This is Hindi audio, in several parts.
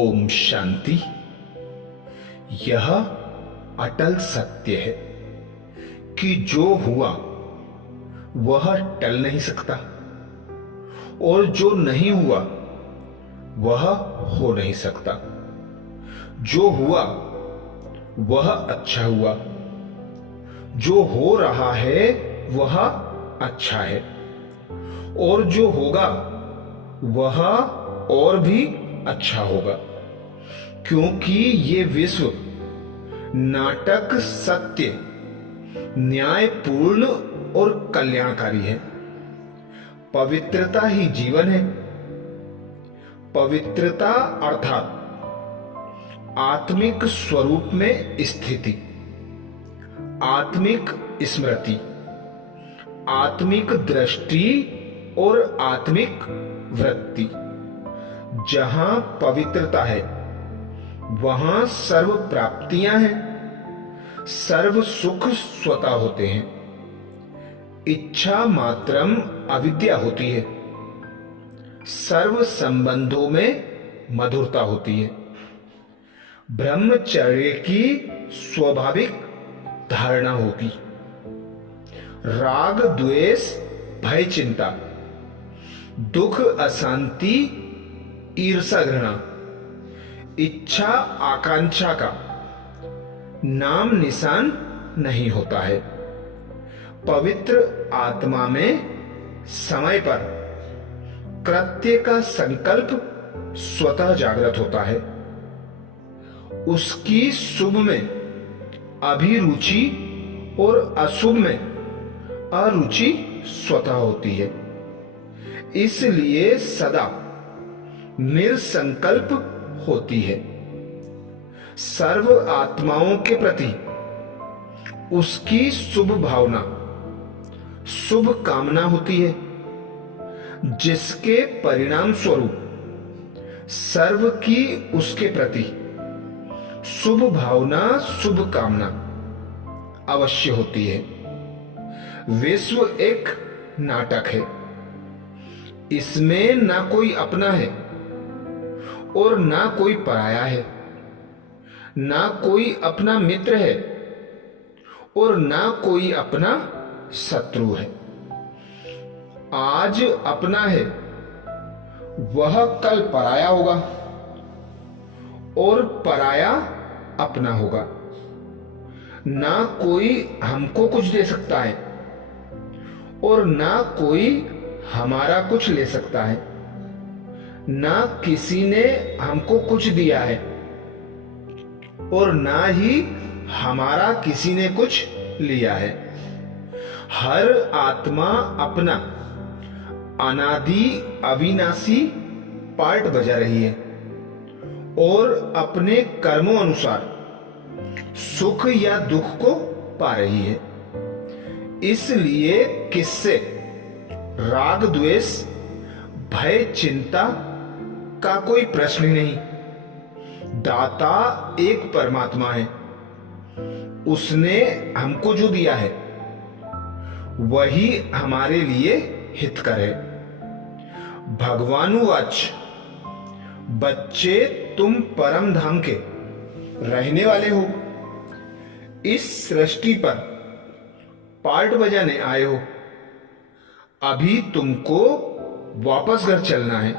ओम शांति। यह अटल सत्य है कि जो हुआ वह टल नहीं सकता और जो नहीं हुआ वह हो नहीं सकता। जो हुआ वह अच्छा हुआ, जो हो रहा है वह अच्छा है और जो होगा वह और भी अच्छा होगा, क्योंकि ये विश्व नाटक सत्य, न्यायपूर्ण और कल्याणकारी है। पवित्रता ही जीवन है। पवित्रता अर्थात आत्मिक स्वरूप में स्थिति, आत्मिक स्मृति, आत्मिक दृष्टि और आत्मिक वृत्ति। जहां पवित्रता है वहां सर्व प्राप्तियां हैं, सर्व सुख स्वतः होते हैं। इच्छा मात्रम अविद्या होती है। सर्व संबंधों में मधुरता होती है। ब्रह्मचर्य की स्वाभाविक धारणा होगी। राग द्वेष भय चिंता, दुख अशांति ईर्षा घृणा, इच्छा आकांक्षा का नाम निशान नहीं होता है। पवित्र आत्मा में समय पर कृत्य का संकल्प स्वतः जागृत होता है। उसकी शुभ में अभिरुचि और अशुभ में अरुचि स्वतः होती है। इसलिए सदा निरसंकल्प होती है। सर्व आत्माओं के प्रति उसकी शुभ भावना, शुभ कामना होती है, जिसके परिणाम स्वरूप सर्व की उसके प्रति शुभ भावना, शुभ कामना अवश्य होती है। विश्व एक नाटक है। इसमें ना कोई अपना है और ना कोई पराया है, ना कोई अपना मित्र है और ना कोई अपना शत्रु है। आज अपना है वह कल पराया होगा और पराया अपना होगा। ना कोई हमको कुछ दे सकता है और ना कोई हमारा कुछ ले सकता है। ना किसी ने हमको कुछ दिया है और ना ही हमारा किसी ने कुछ लिया है। हर आत्मा अपना अनादि अविनाशी पार्ट बजा रही है और अपने कर्मों अनुसार सुख या दुख को पा रही है। इसलिए किससे राग द्वेष भय चिंता का कोई प्रश्न ही नहीं। दाता एक परमात्मा है। उसने हमको जो दिया है वही हमारे लिए हितकर है। भगवानुवाच, बच्चे तुम परम धाम के रहने वाले हो। इस सृष्टि पर पार्ट बजाने आए हो। अभी तुमको वापस घर चलना है।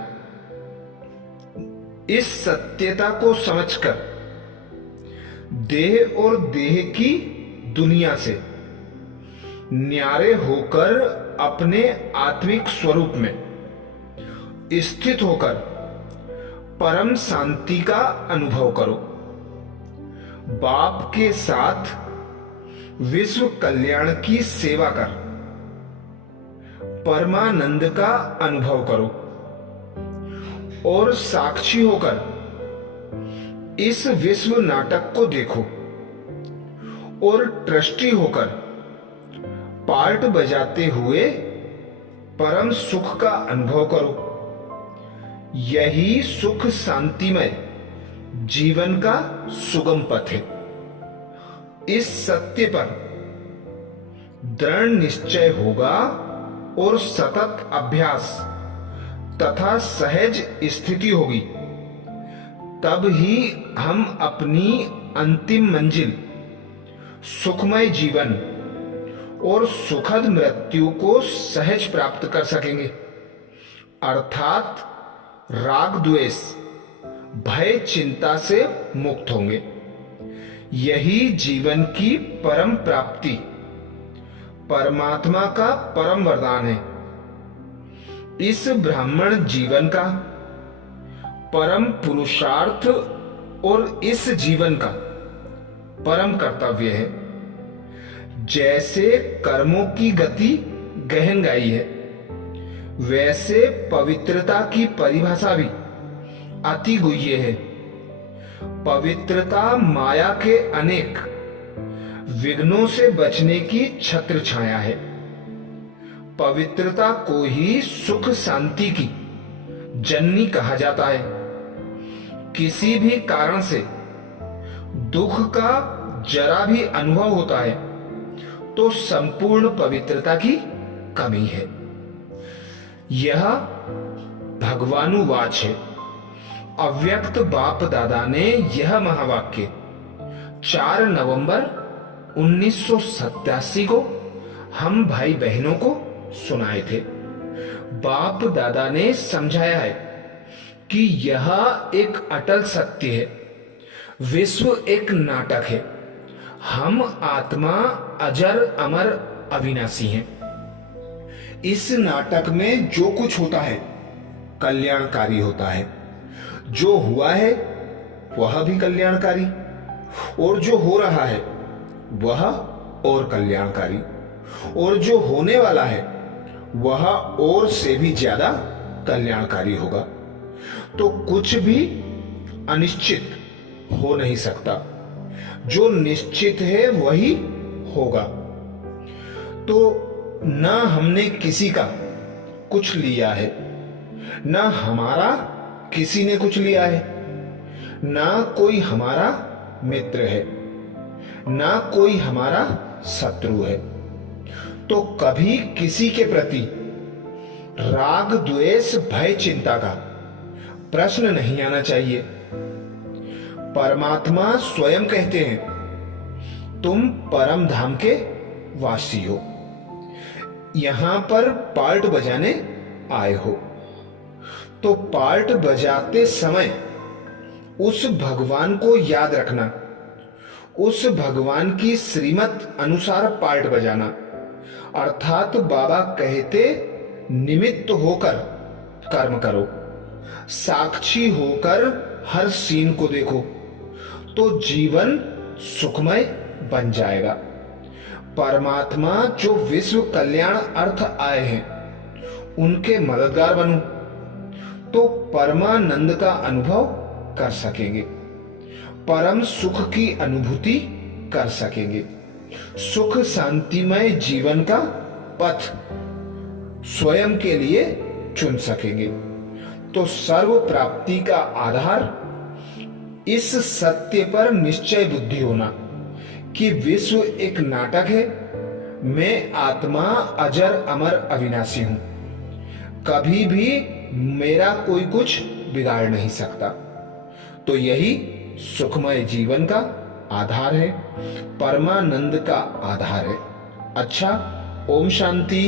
इस सत्यता को समझकर देह और देह की दुनिया से न्यारे होकर अपने आत्मिक स्वरूप में स्थित होकर परम शांति का अनुभव करो। बाप के साथ विश्व कल्याण की सेवा कर परमानंद का अनुभव करो और साक्षी होकर इस विश्व नाटक को देखो और ट्रस्टी होकर पार्ट बजाते हुए परम सुख का अनुभव करो। यही सुख शांतिमय जीवन का सुगम पथ है। इस सत्य पर दृढ़ निश्चय होगा और सतत अभ्यास तथा सहज स्थिति होगी तब ही हम अपनी अंतिम मंजिल, सुखमय जीवन और सुखद मृत्यु को सहज प्राप्त कर सकेंगे, अर्थात राग द्वेष, भय चिंता से मुक्त होंगे। यही जीवन की परम प्राप्ति, परमात्मा का परम वरदान है। इस ब्राह्मण जीवन का परम पुरुषार्थ और इस जीवन का परम कर्तव्य है। जैसे कर्मों की गति गहनगाई है, वैसे पवित्रता की परिभाषा भी अति गुह्य है। पवित्रता माया के अनेक विघ्नों से बचने की छत्र छाया है। पवित्रता को ही सुख शांति की जननी कहा जाता है। किसी भी कारण से दुख का जरा भी अनुभव होता है तो संपूर्ण पवित्रता की कमी है। यह भगवानुवाच है। अव्यक्त बाप दादा ने यह महावाक्य 4 नवंबर 1987 को हम भाई बहनों को सुनाए थे। बाप दादा ने समझाया है कि यह एक अटल सत्य है। विश्व एक नाटक है। हम आत्मा अजर अमर अविनाशी हैं। इस नाटक में जो कुछ होता है कल्याणकारी होता है। जो हुआ है वह भी कल्याणकारी, और जो हो रहा है वह और कल्याणकारी, और जो होने वाला है वह और से भी ज्यादा कल्याणकारी होगा। तो कुछ भी अनिश्चित हो नहीं सकता। जो निश्चित है वही होगा। तो न हमने किसी का कुछ लिया है, न हमारा किसी ने कुछ लिया है, ना कोई हमारा मित्र है, ना कोई हमारा शत्रु है। तो कभी किसी के प्रति राग द्वेष भय चिंता का प्रश्न नहीं आना चाहिए। परमात्मा स्वयं कहते हैं, तुम परम धाम के वासी हो, यहां पर पार्ट बजाने आए हो। तो पार्ट बजाते समय उस भगवान को याद रखना, उस भगवान की श्रीमत अनुसार पार्ट बजाना। अर्थात बाबा कहते निमित्त होकर कर्म करो, साक्षी होकर हर सीन को देखो, तो जीवन सुखमय बन जाएगा। परमात्मा जो विश्व कल्याण अर्थ आए हैं उनके मददगार बनो तो परमानंद का अनुभव कर सकेंगे, परम सुख की अनुभूति कर सकेंगे, सुख शांतिमय जीवन का पथ स्वयं के लिए चुन सकेंगे। तो सर्व प्राप्ति का आधार इस सत्य पर निश्चय बुद्धि होना कि विश्व एक नाटक है, मैं आत्मा अजर अमर अविनाशी हूं, कभी भी मेरा कोई कुछ बिगाड़ नहीं सकता। तो यही सुखमय जीवन का आधार है, परमानंद का आधार है। अच्छा, ओम शांति।